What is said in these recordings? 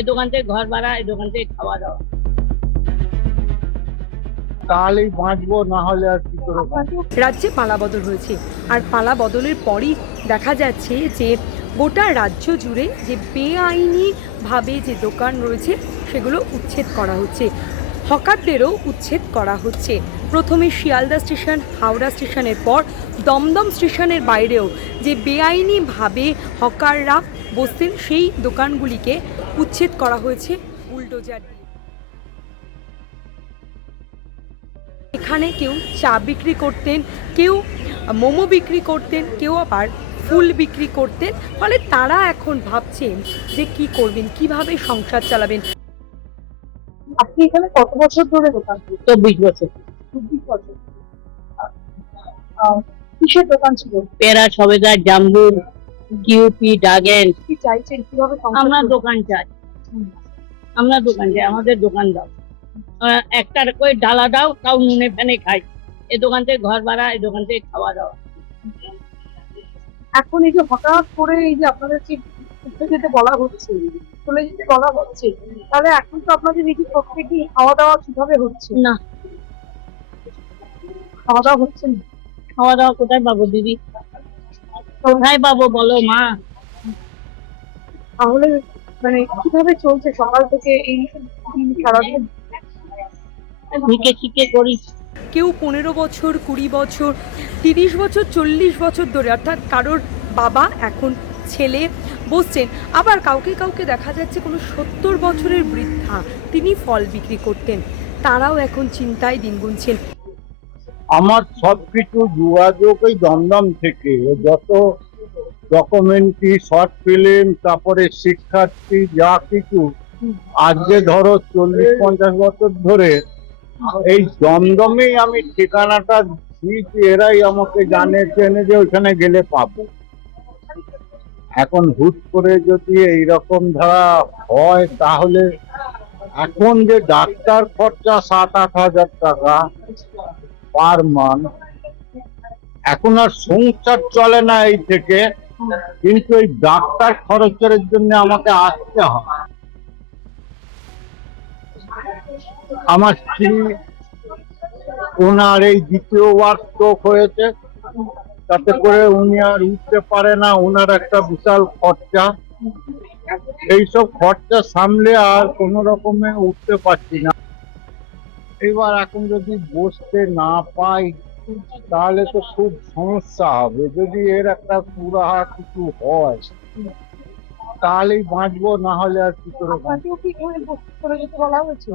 এই দোকান থেকে ঘর ভাড়া, এই দোকান থেকে খাওয়া দাওয়া। তাহলেই বাঁচবো, না হলে আর কি করে বাঁচবো। রাজ্যে পালা বদল হয়েছে, আর পালা বদলের পরই দেখা যাচ্ছে যে গোটা রাজ্য জুড়ে যে বেআইনিভাবে যে দোকান রয়েছে সেগুলো উচ্ছেদ করা হচ্ছে, হকারদেরও উচ্ছেদ করা হচ্ছে। প্রথমে শিয়ালদা স্টেশন, হাওড়া স্টেশনের পর দমদম স্টেশনের বাইরেও যে বেআইনিভাবে হকাররা বসতেন সেই দোকানগুলিকে উচ্ছেদ করা হয়েছে বুলডোজার দিয়ে। এখানে কেউ চা বিক্রি করতেন, কেউ মোমো বিক্রি করতেন, কেউ আবার ফুল বিক্রি করতেন। ফলে তারা এখন ভাবছেন যে কি করবেন, কিভাবে সংসার চালাবেন। আপনি এখানে কত বছর ধরে দোকান করছেন? 24 বছর। 24 বছর। কিসের দোকান ছিল? পেয়ারা, সবেদা, জাম্বুর, কিউপি, ড্রাগন। কি চাইছেন, কিভাবে সংসার আমরা চলবে? দোকান চাই, আমরা দোকান চাই, আমাদের দোকান দাও। একটা করে ডালা দাও, তাও নুনে ফেনে খাই। এই দোকান থেকে ঘর ভাড়া, এই দোকান থেকে খাওয়া দাওয়া। এখন এই যে হঠাৎ করে এই যে আপনাদেরকে ঘুরতে যেতে বলা হচ্ছে, চলে যেতে বলা হচ্ছে, তাহলে এখন তো আপনাদের এই যে প্রত্যেকই খাওয়া দাওয়া কিভাবে হচ্ছে? না, খাওয়া দাওয়া হচ্ছে না। খাওয়া দাওয়া কোথায় পাবো দিদি, কোথায় পাবো বলো মা? তাহলে মানে কিভাবে চলছে সকাল থেকে এই সারাদিন? ভিকে শিখে করি। কেউ 15 বছর, 20 বছর, 30 বছর, 40 বছর ধরে, অর্থাৎ কারোর বাবা এখন ছেলে বসছেন। আবার কাউকে কাউকে দেখা যাচ্ছে কোনো 70 বছরের বৃদ্ধা, তিনি ফল বিক্রি করতেন, তারাও এখন চিন্তায় দিন গুনছেন। আমার সবকিছু যোগাযোগ এই দমদম থেকে, যত ডকুমেন্টারি, শর্ট ফিল্ম, তারপরে শিক্ষার্থী, যা কিছু আজকে ধরো 40-50 বছর ধরে এই দমদমেই আমি ঠিকানাটা দিয়েছি, এরাই আমাকে জানে, চেনে যে ওইখানে গেলে পাবো। এখন হুট করে যদি এইরকম ধারা হয়, তাহলে এখন যে ডাক্তার খরচা 7-8 হাজার টাকা পার মান্থ, এখন আর সংসার চলে না এই থেকে, কিন্তু এই ডাক্তার খরচের জন্য আমাকে আসতে হয়। আমার স্ত্রী, ওনার এই দ্বিতীয়বার স্ট্রোক হয়েছে, তাতে করে উনি আর উঠতে পারে না, ওনার একটা বিশাল খরচা। এইসব খরচা সামলে আর কোন রকমে উঠতে পারছি না। এবার এখন যদি বসতে না পাই, তাহলে তো খুব সমস্যা হবে। যদি এর একটা সুরাহা কিছু হয়, তাহলেই বাঁচবো, না হলে আর কি করে বাঁচবো। আপনাকেও কি এখানে ভর্তি করে যেতে বলা হয়েছে?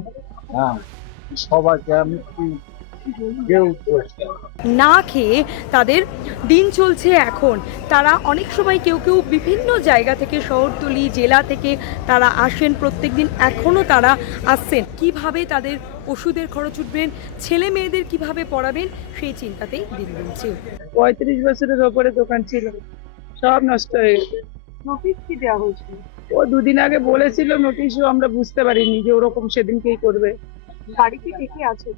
হ্যাঁ, সবাইকে আমি কি কেউ করছে না খেয়ে তাদের দিন চলছে। এখন তারা অনেক সময় কেউ কেউ বিভিন্ন জায়গা থেকে, শহরতলি, জেলা থেকে তারা আসেন প্রত্যেক দিন, এখনও তারা আসছেন। কিভাবে তাদের ওষুধের খরচ উঠবেন, ছেলে মেয়েদের কিভাবে পড়াবেন, সেই চিন্তাতেই দিন গুনছে। 35 বছরের ওপরে দোকান ছিল, সব নষ্ট হয়ে গেছে। নোটিশ কি দেওয়া হয়েছে? ও দুদিন আগে বলেছিল, নোটিশও আমরা বুঝতে পারিনি যে ওরকম সেদিনকেই করবে। বাড়িতে কে কে আছে?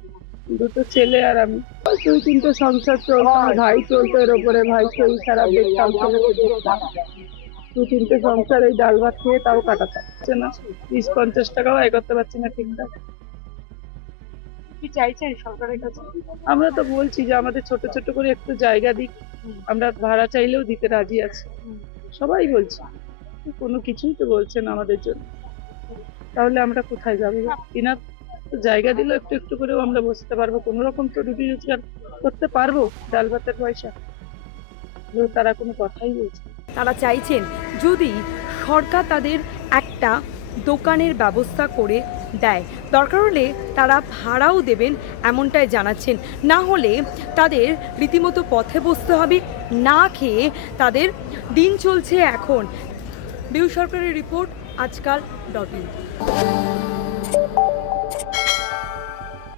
দুটো ছেলে আর আমি, 2-3টে সংসার চলতো, ভাই চলতো এর ওপরে, ভাই শরীর খারাপ, দেখতাম, ছেলেকে দেখতাম। 2-3টে সংসার এই ডাল ভাত খেয়ে তাও কাটাতে পারছে না, 20-50 টাকাও আয় করতে পারছি না ঠিকঠাক। কি চাইছেন সরকারের কাছে? আমরা তো বলছি যে আমাদের ছোট ছোট করে একটু জায়গা দিক, আমরা ভাড়া চাইলেও দিতে রাজি আছি, সবাই বলছে, কোনো কিছুই তো বলছেন আমাদের জন্য। তাহলে আমরা কোথায় যাবো? কিনার জায়গা দিলে একটু একটু করেও আমরা বসতে পারবো, কোনো রকম তো রুটি রোজগার করতে পারবো, ডাল ভাতের পয়সা। কিন্তু তারা কোনো কথাই বলছে না। তারা চাইছেন যদি সরকার তাদের একটা দোকানের ব্যবস্থা করে দেয়, দরকার হলে তারা ভাড়াও দেবেন, এমনটাই জানাচ্ছেন। না হলে তাদের রীতিমতো পথে বসতে হবে, না খেয়ে তাদের দিন চলছে এখন। বিউ সরকারের রিপোর্ট, আজকাল.in।